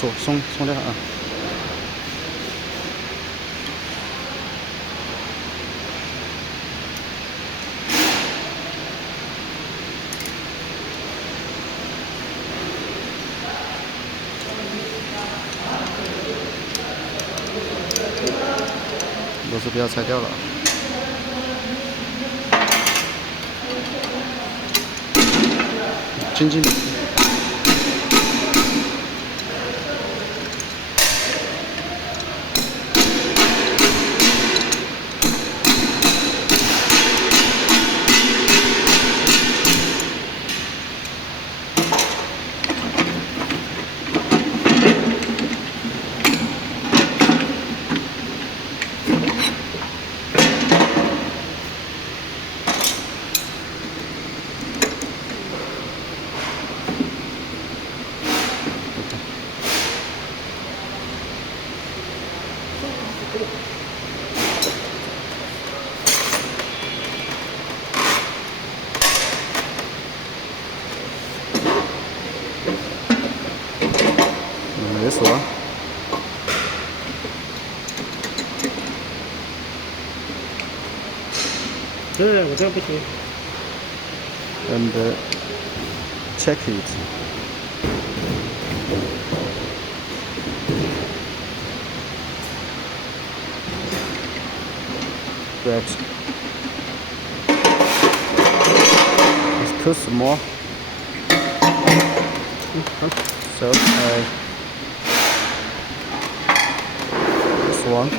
松掉啊。螺丝不要拆掉了。轻轻的。没锁。对，我这不行。And check it. But it's too small. So this one.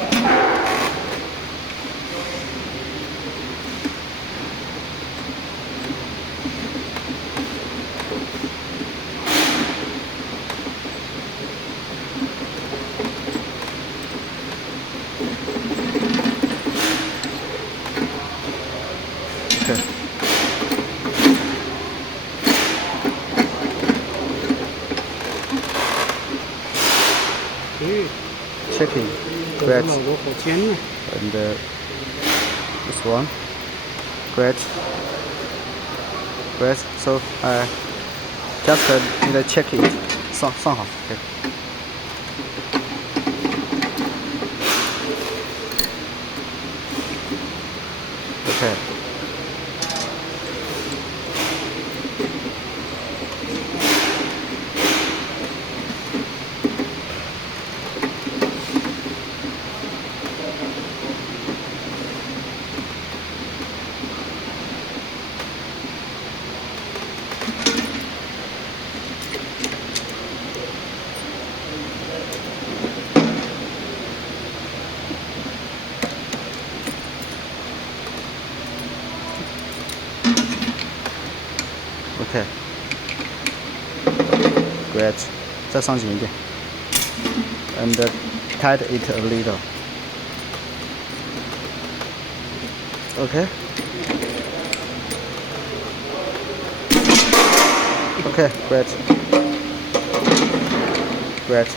Okay. Checking. Great. And this one. Great. Great. So just need to check it. 上好。Okay. Okay. Okay. Great. 再上紧一点。And tight it a little. Okay. Okay. Great. Great.